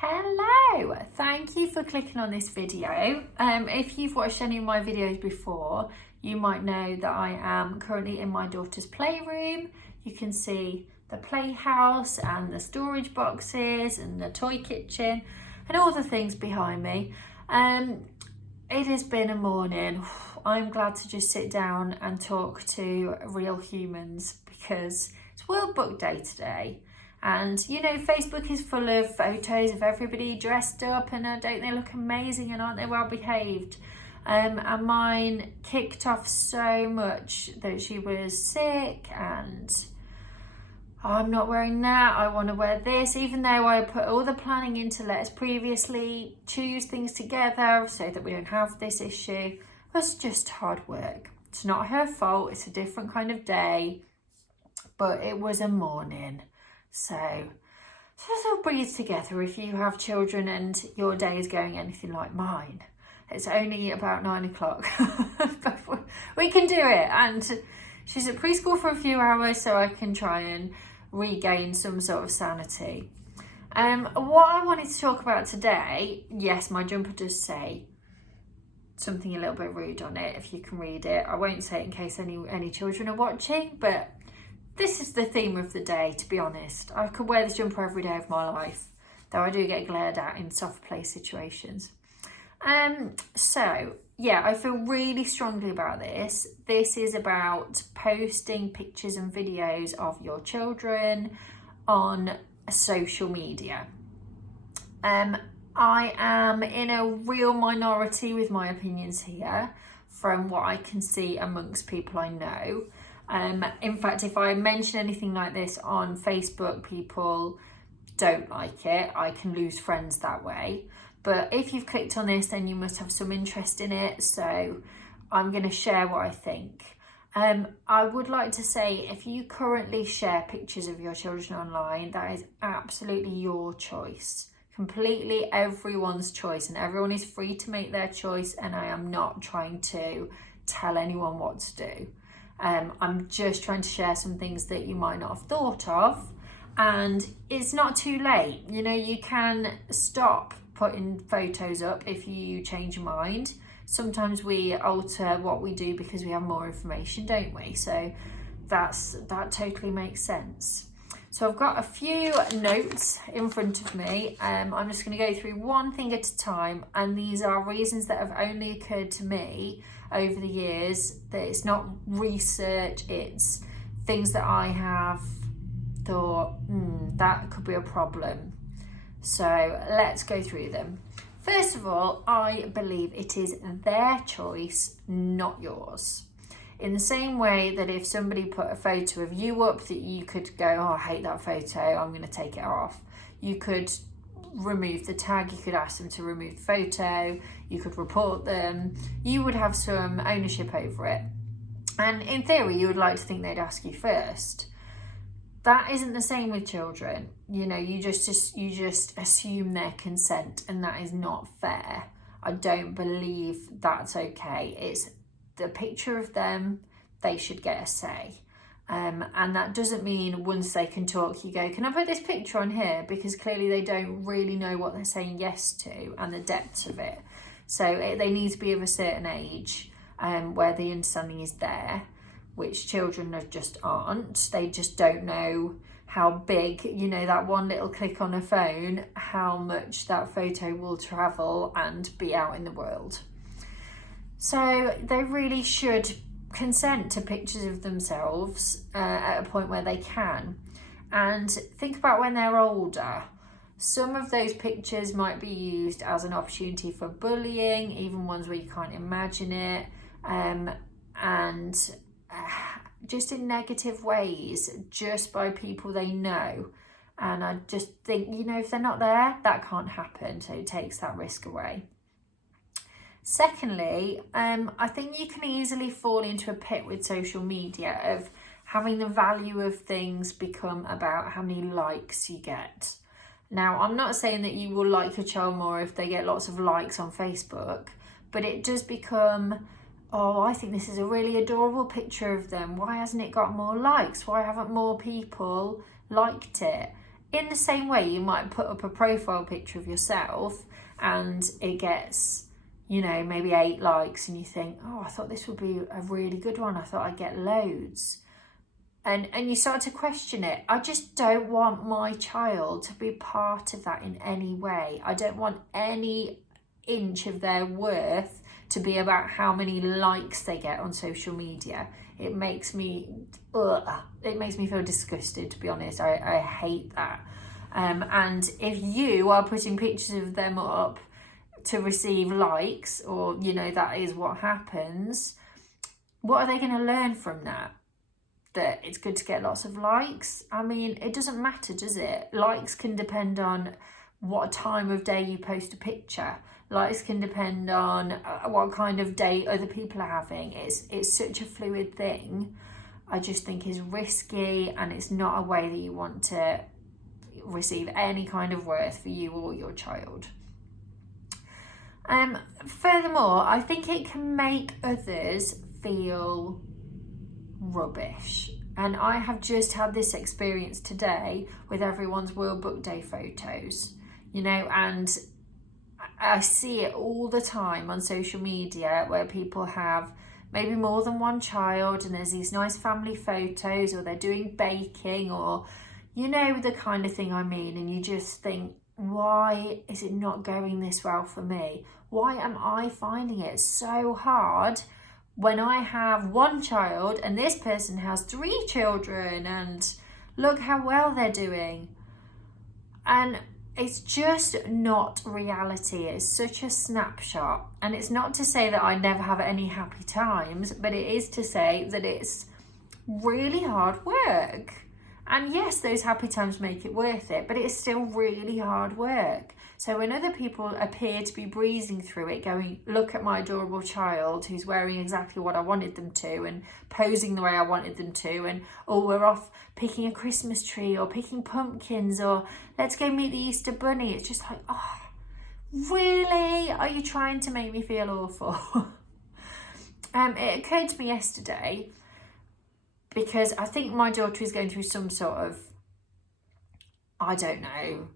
Hello, thank you for clicking on this video. If you've watched any of my videos before, you might know that I am currently in my daughter's playroom. You can see the playhouse and the storage boxes and the toy kitchen and all the things behind me. It has been a morning. I'm glad to just sit down and talk to real humans because it's World Book Day today. And you know, Facebook is full of photos of everybody dressed up and don't they look amazing and aren't they well behaved? And mine kicked off so much that she was sick and I'm not wearing that, I want to wear this, even though I put all the planning into let's previously choose things together so that we don't have this issue. It was just hard work. It's not her fault, it's a different kind of day, but it was a morning. So just all breathe together if you have children and your day is going anything like mine. It's only about 9 o'clock, but we can do it. And she's at preschool for a few hours so I can try and regain some sort of sanity. What I wanted to talk about today, yes, my jumper does say something a little bit rude on it, if you can read it. I won't say it in case any children are watching, but this is the theme of the day, to be honest. I could wear this jumper every day of my life, though I do get glared at in soft play situations. So, yeah, I feel really strongly about this. This is about posting pictures and videos of your children on social media. I am in a real minority with my opinions here, from what I can see amongst people I know. In fact, if I mention anything like this on Facebook, people don't like it. I can lose friends that way. But if you've clicked on this, then you must have some interest in it. So I'm going to share what I think. I would like to say, if you currently share pictures of your children online, that is absolutely your choice. Completely everyone's choice, and everyone is free to make their choice. And I am not trying to tell anyone what to do. I'm just trying to share some things that you might not have thought of, and it's not too late. You know, you can stop putting photos up if you change your mind. Sometimes we alter what we do because we have more information, don't we? So that totally makes sense. So I've got a few notes in front of me. I'm just going to go through one thing at a time, and these are reasons that have only occurred to me over the years. That it's not research, it's things that I have thought that could be a problem. So let's go through them. First of all, I believe it is their choice, not yours. In the same way that if somebody put a photo of you up, that you could go, oh, I hate that photo, I'm going to take it off. You could remove the tag, you could ask them to remove the photo, you could report them, you would have some ownership over it. And in theory, you would like to think they'd ask you first. That isn't the same with children. You know, you just assume their consent, and that is not fair. I don't believe that's okay. It's the picture of them, they should get a say. And that doesn't mean once they can talk, you go, can I put this picture on here? Because clearly they don't really know what they're saying yes to and the depths of it. So they need to be of a certain age where the understanding is there, which children just aren't. They just don't know how big, you know, that one little click on a phone, how much that photo will travel and be out in the world. So they really should consent to pictures of themselves at a point where they can. And think about when they're older. Some of those pictures might be used as an opportunity for bullying, even ones where you can't imagine it, and just in negative ways, just by people they know. And I just think, you know, if they're not there, that can't happen. So it takes that risk away. Secondly, I think you can easily fall into a pit with social media of having the value of things become about how many likes you get. Now, I'm not saying that you will like your child more if they get lots of likes on Facebook, but it does become, oh, I think this is a really adorable picture of them. Why hasn't it got more likes? Why haven't more people liked it? in the same way, you might put up a profile picture of yourself and it gets, you know, maybe 8 likes, and you think, oh, I thought this would be a really good one. I thought I'd get loads. And you start to question it. I just don't want my child to be part of that in any way. I don't want any inch of their worth to be about how many likes they get on social media. It makes me feel disgusted, to be honest. I hate that. And if you are putting pictures of them up to receive likes, or, you know, that is what happens, what are they going to learn from that? That it's good to get lots of likes? I mean, it doesn't matter, does it? Likes can depend on what time of day you post a picture. Likes can depend on what kind of day other people are having. It's such a fluid thing. I just think it's risky, and it's not a way that you want to receive any kind of worth for you or your child. Furthermore, I think it can make others feel rubbish. And I have just had this experience today with everyone's World Book Day photos, you know, and I see it all the time on social media where people have maybe more than one child and there's these nice family photos, or they're doing baking, or, you know, the kind of thing I mean. And you just think, why is it not going this well for me? Why am I finding it so hard when I have one child and this person has 3 children, and look how well they're doing? And it's just not reality. It's such a snapshot. And it's not to say that I never have any happy times, but it is to say that it's really hard work. And yes, those happy times make it worth it, but it's still really hard work. So when other people appear to be breezing through it, going, look at my adorable child who's wearing exactly what I wanted them to and posing the way I wanted them to, and, oh, we're off picking a Christmas tree or picking pumpkins, or let's go meet the Easter Bunny. It's just like, oh, really? Are you trying to make me feel awful? It occurred to me yesterday, because I think my daughter is going through some sort of, I don't know,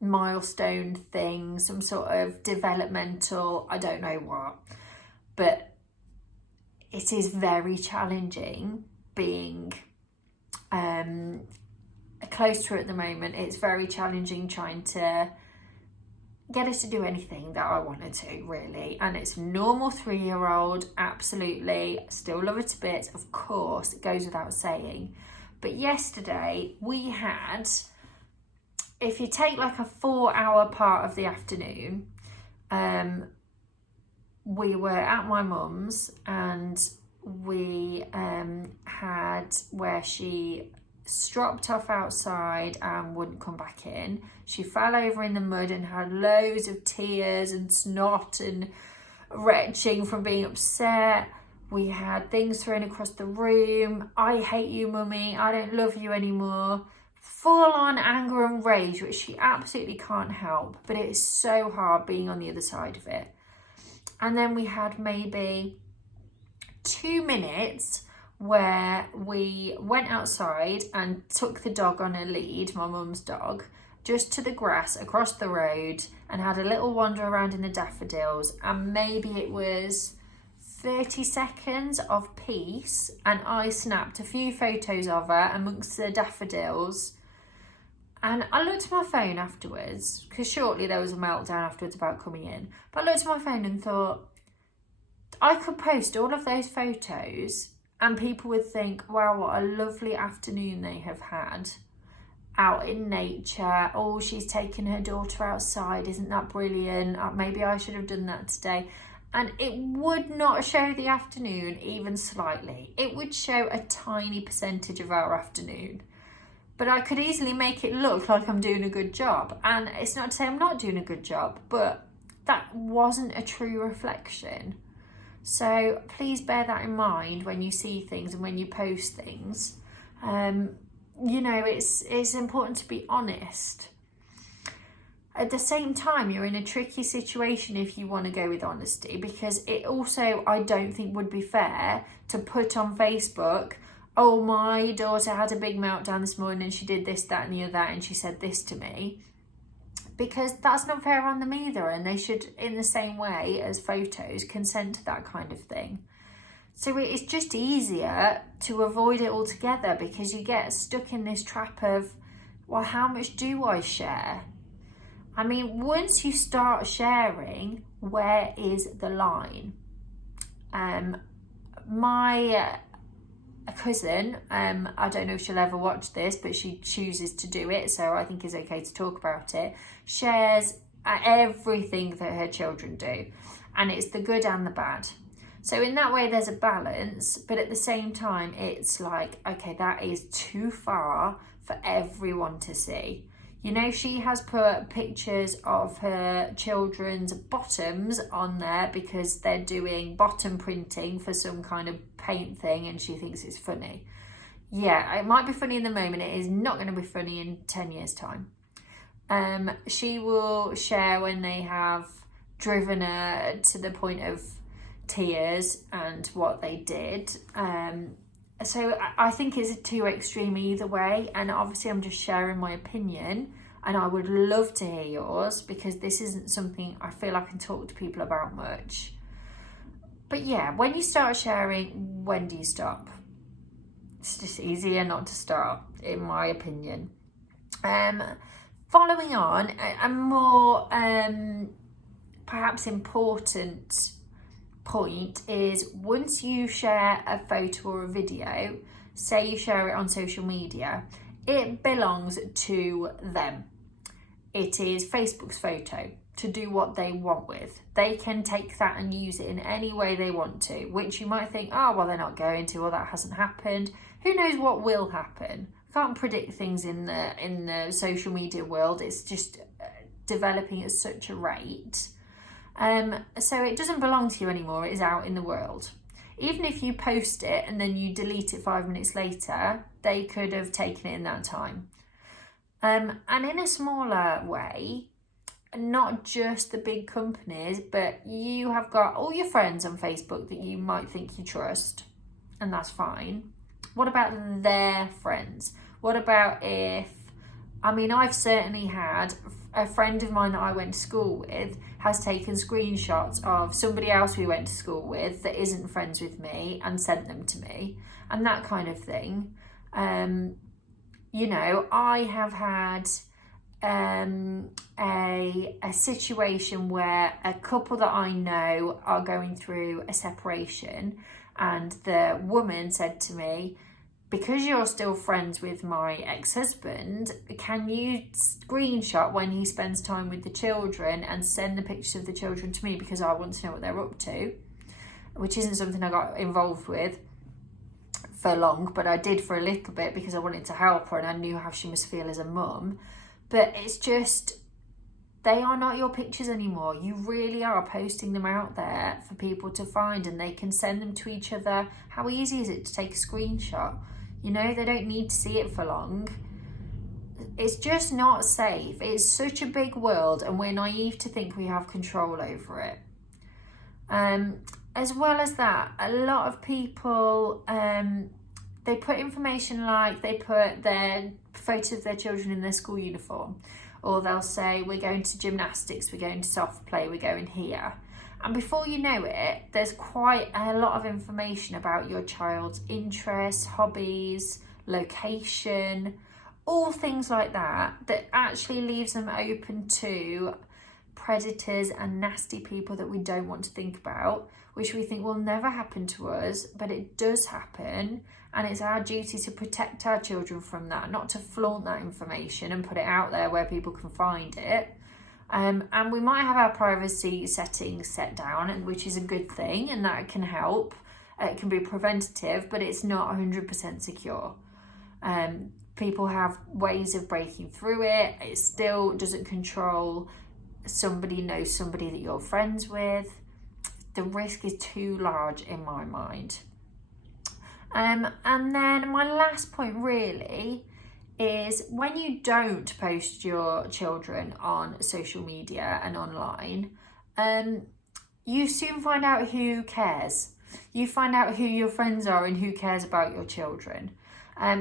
milestone thing, some sort of developmental, I don't know what, but it is very challenging being close to her at the moment. It's very challenging trying to get her to do anything that I want her to, really. And it's a normal 3-year-old, absolutely, still love her to bits, of course, it goes without saying. But yesterday we had, if you take like a 4-hour part of the afternoon, we were at my mum's, and we had where she stropped off outside and wouldn't come back in. She fell over in the mud and had loads of tears and snot and retching from being upset. We had things thrown across the room. I hate you, mummy. I don't love you anymore. Full on anger and rage, which she absolutely can't help, but it is so hard being on the other side of it. And then we had maybe 2 minutes where we went outside and took the dog on a lead, my mum's dog, just to the grass across the road, and had a little wander around in the daffodils. And maybe it was 30 seconds of peace, and I snapped a few photos of her amongst the daffodils. And I looked at my phone afterwards, because shortly there was a meltdown afterwards about coming in. But I looked at my phone and thought, I could post all of those photos and people would think, wow, what a lovely afternoon they have had out in nature. Oh, she's taken her daughter outside. Isn't that brilliant? Maybe I should have done that today. And it would not show the afternoon even slightly. It would show a tiny percentage of our afternoon. But I could easily make it look like I'm doing a good job. And it's not to say I'm not doing a good job, but that wasn't a true reflection. So please bear that in mind when you see things and when you post things. You know, it's important to be honest. At the same time, you're in a tricky situation if you want to go with honesty, because it also, I don't think, would be fair to put on Facebook, oh, my daughter had a big meltdown this morning and she did this, that and the other, and she said this to me. Because that's not fair on them either, and they should, in the same way as photos, consent to that kind of thing. So it's just easier to avoid it altogether, because you get stuck in this trap of, well, how much do I share? I mean, once you start sharing, where is the line? My cousin, I don't know if she'll ever watch this, but she chooses to do it, so I think it's okay to talk about it, shares everything that her children do, and it's the good and the bad. So in that way there's a balance, but at the same time it's like, okay, that is too far for everyone to see. You know, she has put pictures of her children's bottoms on there because they're doing bottom printing for some kind of paint thing, and she thinks it's funny. Yeah, it might be funny in the moment. It is not going to be funny in 10 years' time. She will share when they have driven her to the point of tears and what they did. So I think it's too extreme either way, and obviously I'm just sharing my opinion, and I would love to hear yours, because this isn't something I feel I can talk to people about much. But yeah, when you start sharing, when do you stop? It's just easier not to start, in my opinion. Following on, a more perhaps important point is, once you share a photo or a video, say you share it on social media, it belongs to them. It is Facebook's photo to do what they want with. They can take that and use it in any way they want to, which you might think, oh, well, they're not going to, or that hasn't happened. Who knows what will happen? Can't predict things in the social media world. It's just developing at such a rate. So it doesn't belong to you anymore. It is out in the world. Even if you post it and then you delete it 5 minutes later, they could have taken it in that time. And in a smaller way, not just the big companies, but you have got all your friends on Facebook that you might think you trust, and that's fine. What about their friends? What about if, I mean, I've certainly had a friend of mine that I went to school with has taken screenshots of somebody else we went to school with that isn't friends with me and sent them to me, and that kind of thing. You know, I have had a situation where a couple that I know are going through a separation, and the woman said to me, because you're still friends with my ex-husband, can you screenshot when he spends time with the children and send the pictures of the children to me, because I want to know what they're up to, which isn't something I got involved with for long, but I did for a little bit because I wanted to help her and I knew how she must feel as a mum. But it's just, they are not your pictures anymore. You really are posting them out there for people to find, and they can send them to each other. How easy is it to take a screenshot? You know, they don't need to see it for long. It's just not safe. It's such a big world, and we're naive to think we have control over it. As well as that, a lot of people, they put information like they put their photos of their children in their school uniform, or they'll say, we're going to gymnastics, we're going to soft play, we're going here. And before you know it, there's quite a lot of information about your child's interests, hobbies, location, all things like that, that actually leaves them open to predators and nasty people that we don't want to think about, which we think will never happen to us, but it does happen. And it's our duty to protect our children from that, not to flaunt that information and put it out there where people can find it. And we might have our privacy settings set down, and which is a good thing, and that can help. It can be preventative, but it's not 100% secure. People have ways of breaking through it. It still doesn't control somebody knows somebody that you're friends with. The risk is too large in my mind. And then my last point really is, when you don't post your children on social media and online, you soon find out who cares. You find out who your friends are and who cares about your children.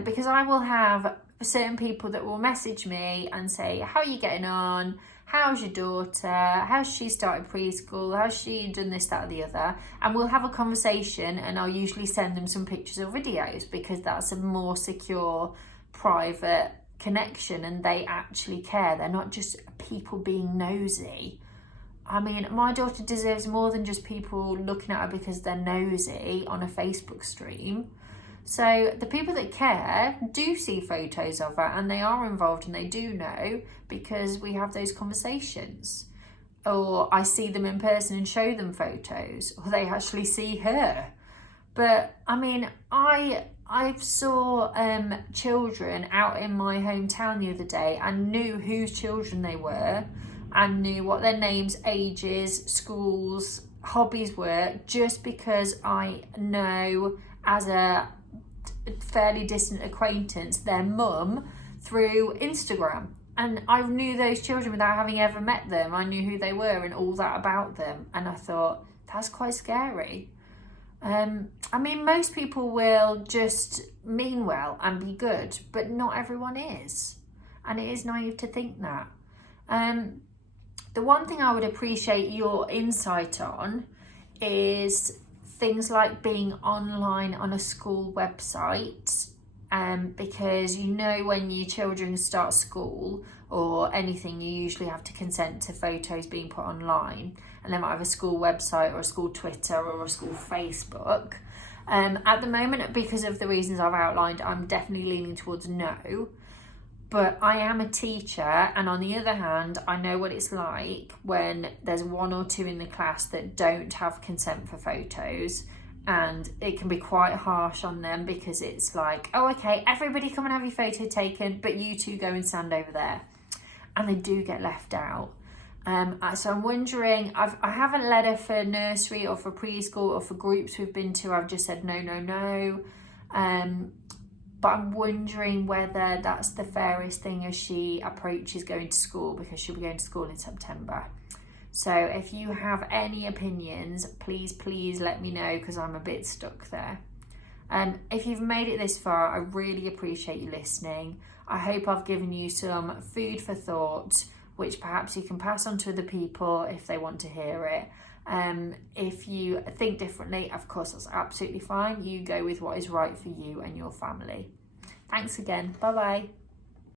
Because I will have certain people that will message me and say, how are you getting on? How's your daughter? How's she started preschool? How's she done this, that, or the other? And we'll have a conversation, and I'll usually send them some pictures or videos because that's a more secure, private connection, and they actually care. They're not just people being nosy. I mean, my daughter deserves more than just people looking at her because they're nosy on a Facebook stream. So the people that care do see photos of her, and they are involved, and they do know because we have those conversations. Or I see them in person and show them photos, or they actually see her. But I mean, I saw children out in my hometown the other day and knew whose children they were and knew what their names, ages, schools, hobbies were, just because I know as a fairly distant acquaintance their mum through Instagram. And I knew those children without having ever met them. I knew who they were and all that about them. And I thought, that's quite scary. I mean, most people will just mean well and be good, but not everyone is. And it is naive to think that. The one thing I would appreciate your insight on is things like being online on a school website, because you know when your children start school or anything, you usually have to consent to photos being put online, and they might have a school website or a school Twitter or a school Facebook. At the moment, because of the reasons I've outlined, I'm definitely leaning towards no. But I am a teacher, and on the other hand, I know what it's like when there's one or two in the class that don't have consent for photos, and it can be quite harsh on them because it's like, oh, okay, everybody come and have your photo taken, but you two go and stand over there. And they do get left out. So I'm wondering, I haven't led her for nursery or for preschool or for groups we've been to. I've just said no. But I'm wondering whether that's the fairest thing as she approaches going to school, because she'll be going to school in September. So if you have any opinions, please let me know, because I'm a bit stuck there. If you've made it this far, I really appreciate you listening. I hope I've given you some food for thought, which perhaps you can pass on to other people if they want to hear it. If you think differently, of course, that's absolutely fine. You go with what is right for you and your family. Thanks again. Bye-bye.